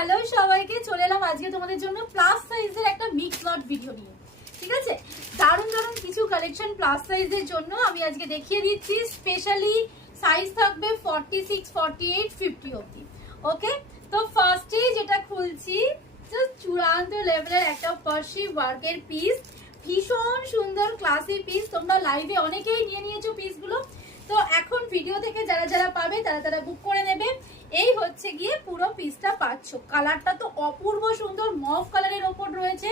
Hello সবাইকে, চলে এলাম আজকে তোমাদের জন্য প্লাস সাইজের একটা মিক্স লট ভিডিও নিয়ে। ঠিক আছে, দারুণ দারুণ কিছু কালেকশন প্লাস সাইজের জন্য আমি আজকে দেখিয়ে দিচ্ছি। স্পেশালি সাইজ থাকবে 46, 48, 50 অবধি। ওকে, তো ফার্স্টেই যেটা খুলছি জাস্ট চূড়ান্ত লেভেলের একটা পার্সি ওয়ার্কের পিস, ভীষণ সুন্দর ক্লাসি পিস। তোমরা লাইভে অনেকেই নিয়ে নিয়েছো পিসগুলো, তো এখন ভিডিও থেকে যারা যারা পাবে তারা তারা বুক করে নেবে। এই হচ্ছে গিয়ে পুরো পিসটা পাচ্ছ। কালারটা তো অপূর্ব সুন্দর, মভ কালারের ওপর রয়েছে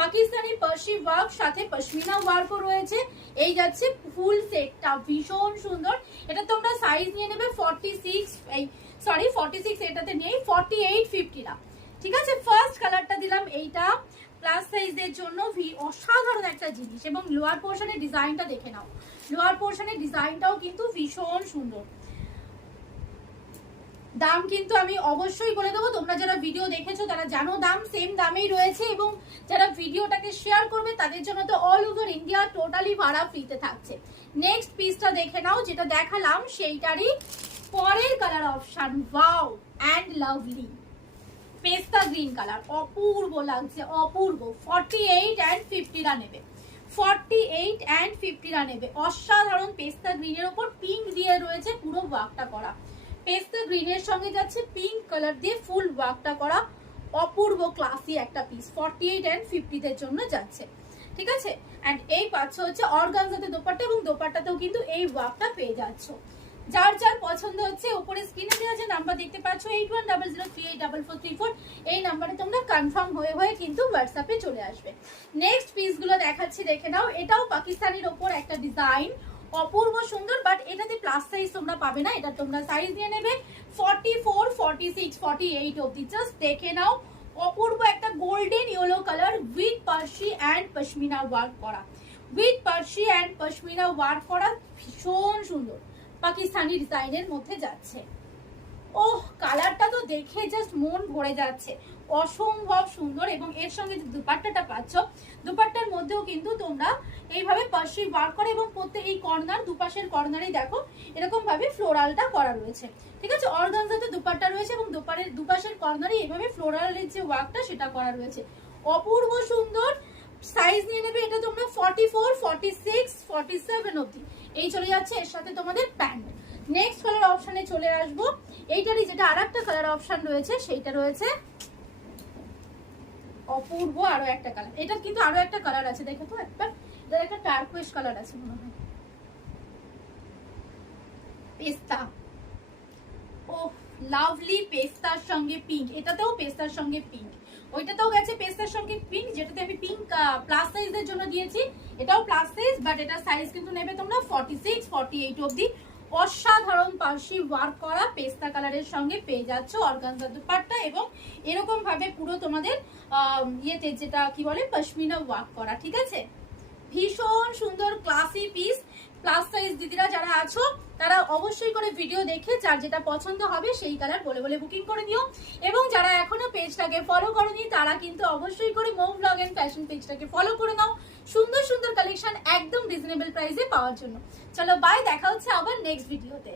পাকিস্তানি পার্সি ওয়ার্ক, সাথে পশমিনা ওয়ার্কও রয়েছে। এই যাচ্ছে ফুল সেটটা, ভীষণ সুন্দর। এটা তোমরা সাইজ নিয়ে নেবে 46, এটাতে নেই 48, 50 না। ঠিক আছে, ফার্স্ট কালারটা দিলাম এইটা প্লাস সাইজের জন্য। অসাধারণ একটা জিনিস, এবং লোয়ার পোর্শনের ডিজাইনটা দেখে নাও। লোয়ার পোর্শনের ডিজাইনটাও কিন্তু ভীষণ সুন্দর। দাম কিন্তু আমি অবশ্যই বলে দেবো, তোমরা যারা ভিডিও দেখেছো তারা জানো দাম সেম দামেই রয়েছে, এবং যারা ভিডিওটাকে শেয়ার করবে তাদের জন্য তো অল ওভার ইন্ডিয়া টোটালি ভাড়া ফ্রিতে থাকছে। নেক্সট পিসটা দেখে নাও, যেটা দেখালাম সেইটারই পরের colour option. Wow and lovely পেস্তা গ্রিন কালার, অপূর্ব লাগছে, অপূর্ব। 48 and 50 রা নেবে, 48 and 50 রা নেবে। অসাধারণ পেস্তা গ্রিনের ওপর পিঙ্ক দিয়ে রয়েছে পুরো ওয়ার্কটা করা। পেস্তা গ্রিনের সঙ্গে যাচ্ছে পিঙ্ক কালার দিয়ে ফুল ওয়ার্কটা করা, অপূর্ব ক্লাসি একটা পিস। 48 and 50 দের জন্য যাচ্ছে। ঠিক আছে, এন্ড এই পাচ্ছ হচ্ছে অর্গানজাতে দোপাট্টা, এবং দোপাট্টাতেও কিন্তু এই ওয়ার্কটা পেয়ে যাচ্ছ। যার যার পছন্দ হচ্ছে উপরে স্ক্রিনে দেওয়া যে নাম্বার দেখতে পাচ্ছ 8100384434, এই নাম্বারে তোমরা কনফার্ম হয়ে কিন্তু হোয়াটসঅ্যাপে চলে আসবে। নেক্সট পিসগুলো দেখাচ্ছি, দেখে নাও। এটাও পাকিস্তানির ওপর একটা ডিজাইন, অপূর্ব সুন্দর, বাট এটাতে প্লাস সাইজ তোমরা পাবে না। এটা তোমরা সাইজ নিয়ে নেবে 44, 46, 48 অবধি। জাস্ট দেখে নাও, অপূর্ব একটা golden yellow colour with Parsi and pashmina work করা, with Parsi and pashmina work করা, ভীষণ সুন্দর পাকিস্তানি ডিজাইনের মধ্যে যাচ্ছে। ওহ, কালারটা তো দেখে জাস্ট মন ভরে যাচ্ছে, অসম্ভব সুন্দর। এবং এর সঙ্গে যে দুপাট্টাটা পাচ্ছ, দুপাট্টার মধ্যেও কিন্তু তোমরা এইভাবে পার্সি ওয়ার্ক করে, এবং প্রত্যেক এই কর্নার, দুপাশের কর্নারেই দেখো এরকম ভাবে ফ্লোরালটা করা রয়েছে। ঠিক আছে, অর্গানজাতে দুপাট্টা রয়েছে, এবং দুপাশের কর্নারে এইভাবে ফ্লোরালের যে ওয়ার্কটা সেটা করা রয়েছে, অপূর্ব সুন্দর। সাইজ নিয়ে নেবে এটা তোমরা 44, 46, 47 অবধি। এই চলে যাচ্ছে এর সাথে তোমাদের প্যান্ট। নেক্সট কালার অপশনে চলে আসবো। এইটারই যেটা আরেকটা কালার অপশন রয়েছে, সেইটা রয়েছে অপূর্ব আরো একটা কালার। এটা কিন্তু আরো একটা কালার আছে, দেখো তো একবার, এটা একটা টার্কোয়েজ কালার আছে মনে হয়, পেস্তা। ও লাভলি, পেস্তার সঙ্গে পিঙ্ক, এটাতেও পেস্তার সঙ্গে পিঙ্ক, ওইটাতেও গেছে পেস্তার সঙ্গে পিঙ্ক, যেটাতে আমি পিঙ্ক প্লাস সাইজের জন্য দিয়েছি। এটাও প্লাস সাইজ, বাট এটা সাইজ কিন্তু নেবে তোমরা 46, 48 অবধি। অসাধারণ পার্সি ওয়ার্ক করা পেস্তা কালারের সঙ্গে পেয়ে যাচ্ছ অর্গানজা দুপাট্টা, এবং এরকম ভাবে পুরো তোমাদের ইয়েতে যেটা কি বলে পশমিনা ওয়ার্ক করা। ঠিক আছে, ভীষণ সুন্দর ক্লাসি পিস। প্লাস সাইজ দিদিরা যারা আছো তারা অবশ্যই করে ভিডিও দেখে যার যেটা পছন্দ হবে সেই কালার বলে বলে বুকিং করে দিও। এবং যারা এখনো পেজটাকে ফলো করোনি তারা কিন্তু অবশ্যই করে মৌ ব্লগ এন্ড ফ্যাশন পেজটাকে ফলো করে নাও, সুন্দর সুন্দর কালেকশন একদম রিজনেবল প্রাইসে পাওয়ার জন্য। চলো বাই, দেখা হচ্ছে আবার নেক্সট ভিডিওতে।